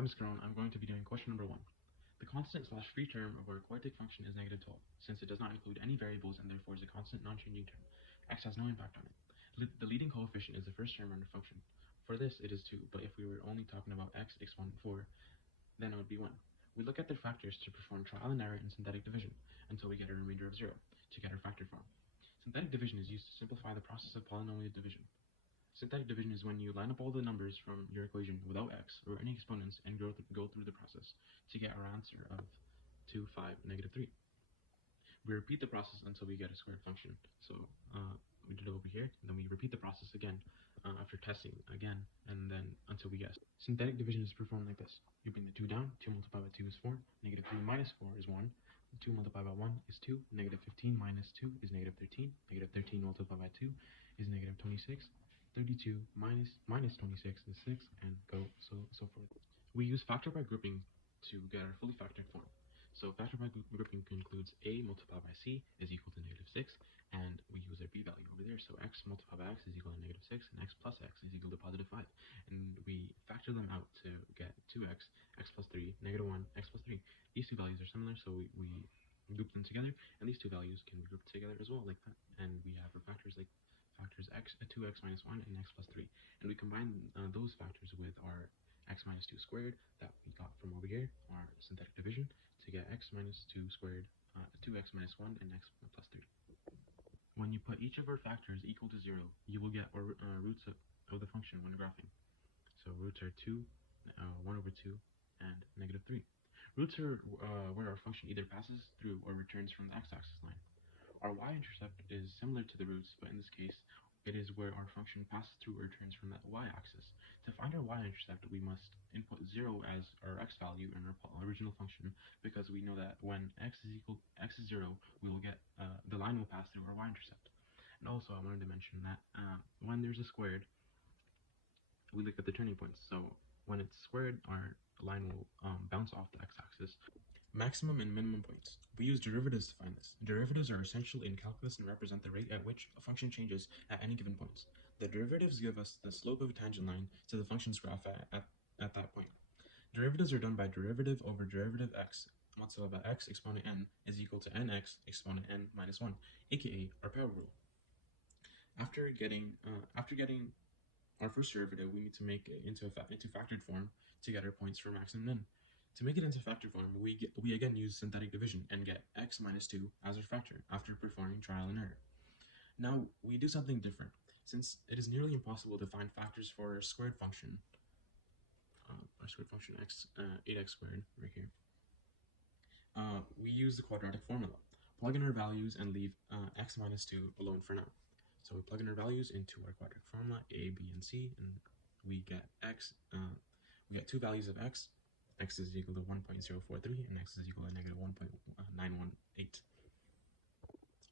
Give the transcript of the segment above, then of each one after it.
I'm Scron. I'm going to be doing question number 1. The constant slash free term of our quartic function is negative 12, since it does not include any variables and therefore is a constant non-changing term. X has no impact on it. The leading coefficient is the first term on the function. For this, it is 2, but if we were only talking about x, x1, 4, then it would be 1. We look at their factors to perform trial and error in synthetic division until we get a remainder of 0 to get our factor form. Synthetic division is used to simplify the process of polynomial division. Synthetic division is when you line up all the numbers from your equation without x or any exponents and go through the process to get our answer of 2, 5, negative 3. We repeat the process until we get a squared function. So we did it over here, and then we repeat the process again after testing again, and then until we get. Synthetic division is performed like this. You bring the 2 down, 2 multiplied by 2 is 4, negative 3 minus 4 is 1, 2 multiplied by 1 is 2, negative 15 minus 2 is negative 13, negative 13 multiplied by 2 is negative 26, 32 minus 26 is 6, and so forth. We use factor by grouping to get our fully factored form. So factor by grouping concludes a multiplied by c is equal to negative 6, and we use our b value over there. So x multiplied by x is equal to negative 6, and x plus x is equal to positive 5. And we factor them out to get 2x, x plus 3, negative 1, x plus 3. These two values are similar, so we group them together, and these two values can be grouped together as well, like that. And we have our factors like factors 2x minus 1 and x plus 3, and we combine those factors with our x minus 2 squared that we got from over here, our synthetic division, to get x minus 2 squared, 2x minus 1 and x plus 3. When you put each of our factors equal to 0, you will get our roots of the function when graphing. So roots are 2, 1 over 2, and negative 3. Roots are where our function either passes through or returns from the x-axis line. Our y-intercept is similar to the roots, but in this case, it is where our function passes through or returns from the y-axis. To find our y-intercept, we must input 0 as our x value in our original function, because we know that when x is 0, we will get the line will pass through our y-intercept. And also, I wanted to mention that when there's a squared, we look at the turning points. So when it's squared, our line will bounce off the x-axis. Maximum and minimum points. We use derivatives to find this. Derivatives are essential in calculus and represent the rate at which a function changes at any given point. The derivatives give us the slope of a tangent line to the function's graph at that point. Derivatives are done by derivative over derivative x multiplied by x exponent n is equal to nx exponent n minus 1, aka our power rule. After getting our first derivative, we need to make it into factored form to get our points for max and min. To make it into factor form, we again use synthetic division and get x minus 2 as our factor after performing trial and error. Now, we do something different. Since it is nearly impossible to find factors for our squared function, x, 8x squared, right here, we use the quadratic formula. Plug in our values and leave x minus 2 alone for now. So we plug in our values into our quadratic formula, a, b, and c, and we get x, we get two values of x. X is equal to 1.043 and x is equal to negative 1.918.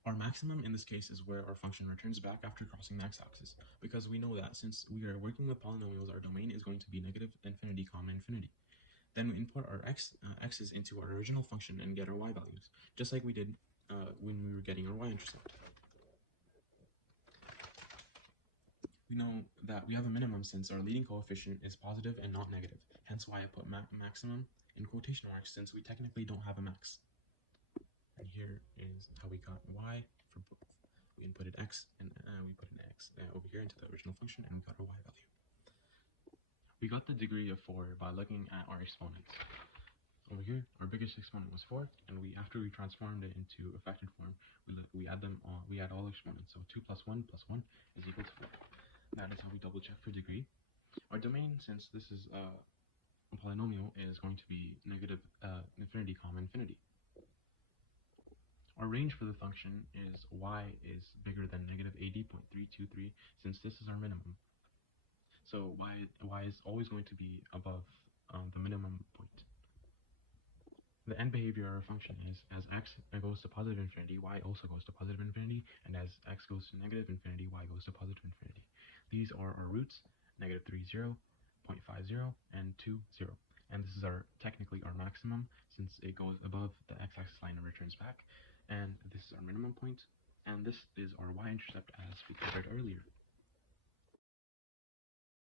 Our maximum in this case is where our function returns back after crossing the x-axis, because we know that since we are working with polynomials, our domain is going to be negative infinity, comma infinity. Then we input our x's into our original function and get our y values, just like we did when we were getting our y-intercept. We know that we have a minimum since our leading coefficient is positive and not negative, hence why I put maximum in quotation marks, since we technically don't have a max. And here is how we got y for both. We inputted x, and we put an x over here into the original function, and we got our y value. We got the degree of 4 by looking at our exponents. Over here, our biggest exponent was 4, and after we transformed it into a factored form, we add all exponents. So 2 plus 1 plus 1 is equal to 4. That is how we double check for degree. Our domain, since this is a polynomial, is going to be negative infinity, comma infinity. Our range for the function is y is bigger than negative 80.323, since this is our minimum. So y is always going to be above the minimum point. The end behavior of our function is as x goes to positive infinity, y also goes to positive infinity, and as x goes to negative infinity, y goes to positive infinity. These are our roots, negative 3, 0, 0.50, and 2, 0. And this is technically our maximum, since it goes above the x-axis line and returns back. And this is our minimum point, and this is our y-intercept as we covered earlier.